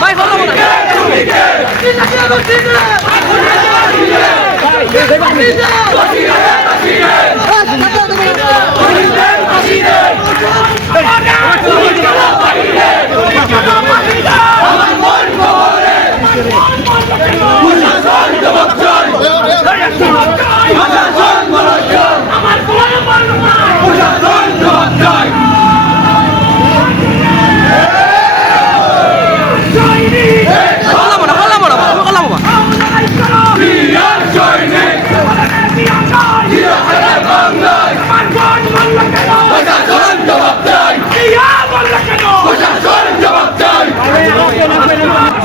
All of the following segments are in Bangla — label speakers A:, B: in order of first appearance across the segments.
A: ভাই কথা বলেন বললাম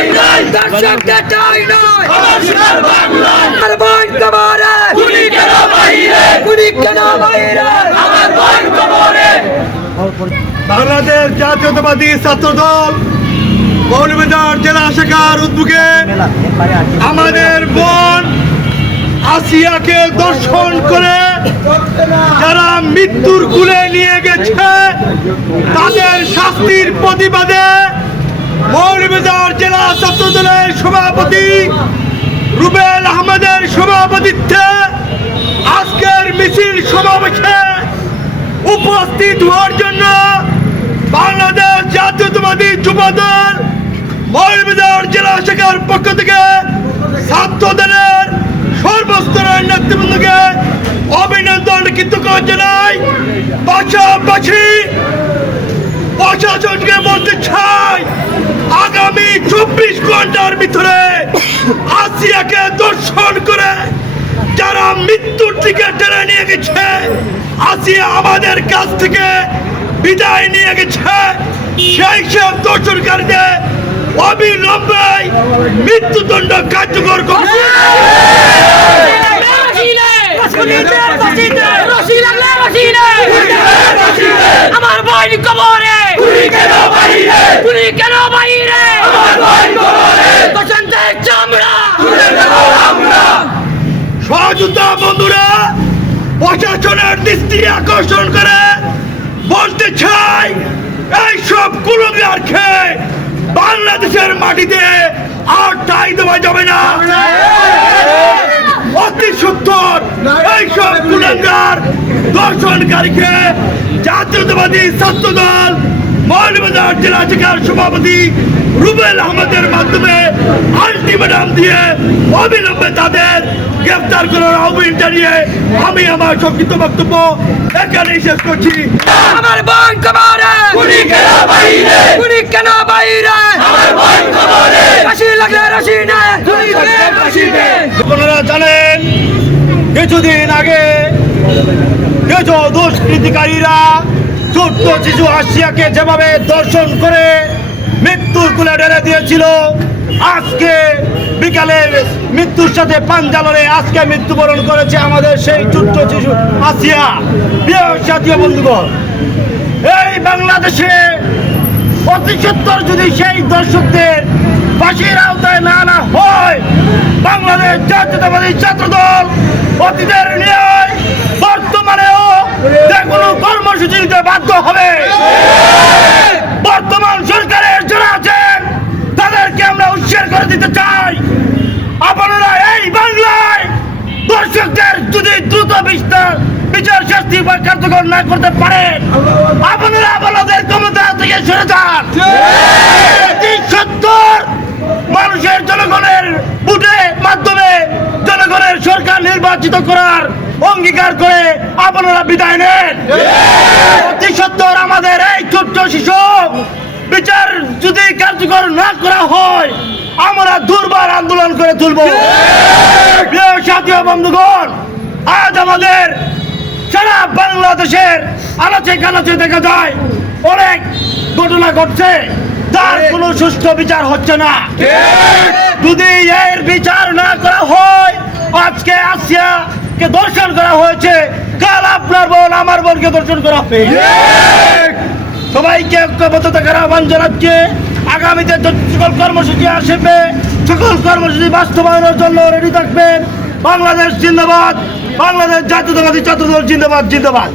B: ঠাঁই নাই
C: দর্শকদের ঠাই নয়।
B: আমার সোনার বাংলায়।
C: আমার বোন কবরে।
B: গুলি কেন বাহিরে
C: গুলি কেন বাইরে?
B: আমার বোন কবরে।
D: বাংলাদেশ জাতীয়তাবাদী ছাত্র দল জেলা শাখার উদ্যোগে আমাদের বোন আসিয়াকে দর্শন করে যারা মৃত্যুর কুলে নিয়ে গেছে তাদের শাস্তির প্রতিবাদে জেলা ছাত্র দলের সভাপতি রুবেল আহমেদের সভাপতিত্বে আজকের মিছিল সমাবেশে উপস্থিত হওয়ার জন্য বাংলাদেশ জাতীয়তাবাদী যুবদল মৌলভীবাজার জেলা শাখার পক্ষ থেকে ছাত্র দলের সর্বস্তরের নেতৃবৃন্দকে অভিনন্দন কৃতজ্ঞতা জানাই পাশাপাশি প্রশাসনকে বলতে চাই আগামী চব্বিশ ঘণ্টার ভিতরে আসিয়াকে দর্শন করে যারা মৃত্যুর দিকে টেনে নিয়ে গেছে আসিয়া আমাদের কাছ থেকে বিদায় নিয়ে গেছে সেই সব দর্শনকারীদের অবিলম্বে মৃত্যুদণ্ড কার্যকর করছে
A: আমার ভাই কবরে।
B: গুলি কেন বাইরে
A: গুলি কেন বাইরে
B: আমার ভাই কবরে।
A: বসন্তের চামড়া।
B: তুলে দেব আমরা?
D: সহযোদ্ধা বন্ধুরা প্রশাসনের দৃষ্টি আকর্ষণ করে বলতে চাই এই সব কুলঙ্গারকে বাংলাদেশের মাটিতে আর ঠাই দেওয়া যাবে না। অতি সত্তর এইসব কুলঙ্গার দর্শনকারীকে জাতীয়তাবাদী ছাত্র দল মৌলবাজার জেলা শাখার সভাপতি রুবেল আহমদের মাধ্যমে আলটিমেটাম দিয়ে অবিলম্বে তাদের গ্রেফতার করার আহ্বান জানিয়ে আমি আমার সংক্ষিপ্ত বক্তব্য এখানেই শেষ করছি।
C: আমার বোন কবরে!
B: গুলি কেন বাহিরে
C: গুলি কেন বাইরে?
B: আমার বোন কবরে!
C: ফাঁসি লাগলে রশি নেই গুলি
D: আপনারা জানেন কিছুদিন আগে কিছু দুষ্কৃতিকারীরা ছোট্ট শিশু আসিয়াকে যেভাবে দর্শন করে মৃত্যুর কুলে ঢেলে দিয়েছিল, আজকে বিকালে মৃত্যুর সাথে পাঞ্জালরে আজকে মৃত্যুবরণ করেছে আমাদের সেই ছোট্ট শিশু আসিয়া। প্রিয় জাতীয় বন্ধুগণ, এই বাংলাদেশে প্রতিসত্তর যদি সেই দর্শকদের ফাঁসির আওতায় না আনা হয়, বাংলাদেশ জাতীয়তাবাদী ছাত্র দল অতীতের ন্যায় বর্তমানেও যে কোনো কর্মসূচি দিতে বাধ্য হবে। বর্তমান সরকারের যারা আছেন, তাদেরকে আমরা উচ্ছেদ করে দিতে চাই। আপনারা এই বাংলায় দর্শকদের যদি দ্রুত বিস্তার, বিচার শাস্তি বা কার্যকর না করতে পারেন, আপনারা আপনাদের ক্ষমতা থেকে সরে যান। সত্তর মানুষের জনগণের ভোটের মাধ্যমে জনগণের সরকার নির্বাচিত করার অঙ্গীকার করে আপনারা বিদায় নেন। অতি সত্তর আমাদের এই ছোট্ট শিশু বিচার যদি কার্যকর না করা হয় আমরা দুর্বার আন্দোলন করে তুলব। সাথীয় বন্ধুগণ আজ আমাদের সারা বাংলাদেশের আনাচে কানাচে দেখা যায় অনেক ঘটনা ঘটছে তার কোনো সুষ্ঠু বিচার হচ্ছে না। যদি এর বিচার না করা হয় আসিয়াকে দর্শন করা হয়েছে। কাল আপনার বোন আমার বোনকে দর্শন করা হবে। সবাইকে ঐক্যবদ্ধ থাকার আহ্বান জানাচ্ছে। আগামীতে সকল কর্মসূচি আসবে সকল কর্মসূচি বাস্তবায়নের জন্য রেডি থাকবেন। বাংলাদেশ জিন্দাবাদ বাংলাদেশ জাতীয়তাবাদী ছাত্রদল জিন্দাবাদ জিন্দাবাদ।